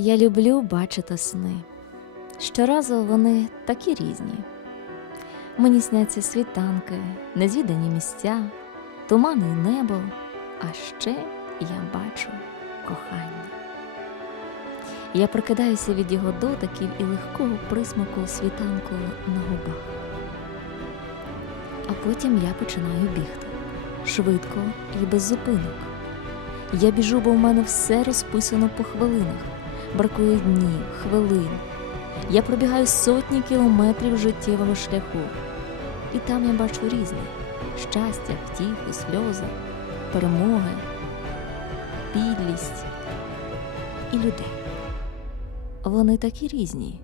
Я люблю бачити сни. Щоразу вони такі різні. Мені сняться світанки, незвідані місця, тумани й небо, а ще я бачу кохання. Я прокидаюся від його дотиків і легкого присмаку світанку на губах. А потім я починаю бігти швидко і без зупинок. Я біжу, бо в мене все розписано по хвилинах. Бракує днів, хвилин. Я пробігаю сотні кілометрів життєвого шляху. І там я бачу різне щастя, втіхи, сльози, перемоги, підлість і людей. Вони такі різні,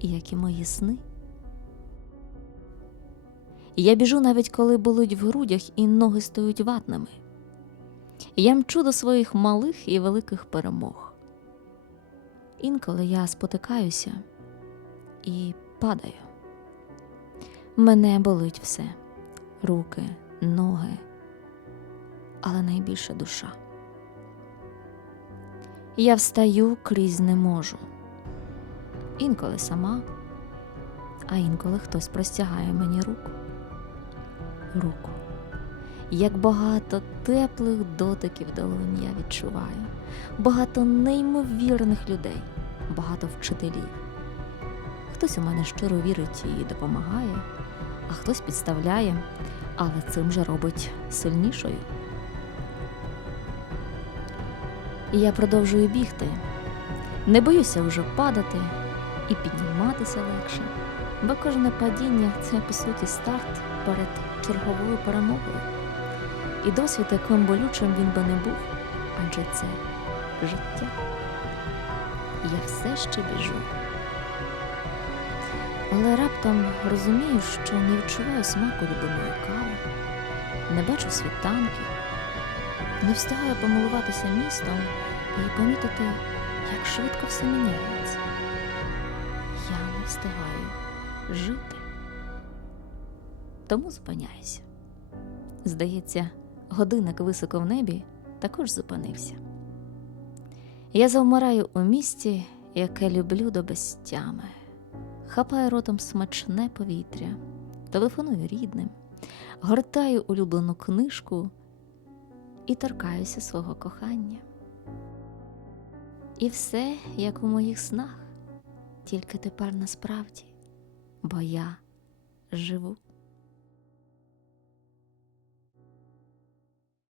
як і мої сни. Я біжу навіть коли болить в грудях і ноги стають ватними. Я мчу до своїх малих і великих перемог. Інколи я спотикаюся і падаю. Мене болить все руки, ноги, але найбільше душа. Я встаю крізь не можу. Інколи сама, а інколи хтось простягає мені руку. Руку. Як багато теплих дотиків долонь я відчуваю, багато неймовірних людей, багато вчителів. Хтось у мене щиро вірить і допомагає, а хтось підставляє, але цим же робить сильнішою. І я продовжую бігти, не боюся вже падати і підніматися легше, бо кожне падіння це по суті старт перед черговою перемогою. І досвід, яким болючим він би не був, адже це життя. Я все ще біжу. Але раптом розумію, що не відчуваю смаку любимої кави, не бачу світанків, не встигаю помилуватися містом і помітити, як швидко все міняється. Я не встигаю жити. Тому зупиняюся. Здається, годинник високо в небі також зупинився. Я завмираю у місті, яке люблю до безтями, хапаю ротом смачне повітря, телефоную рідним, гортаю улюблену книжку і торкаюся свого кохання. І все як у моїх снах, тільки тепер насправді, бо я живу.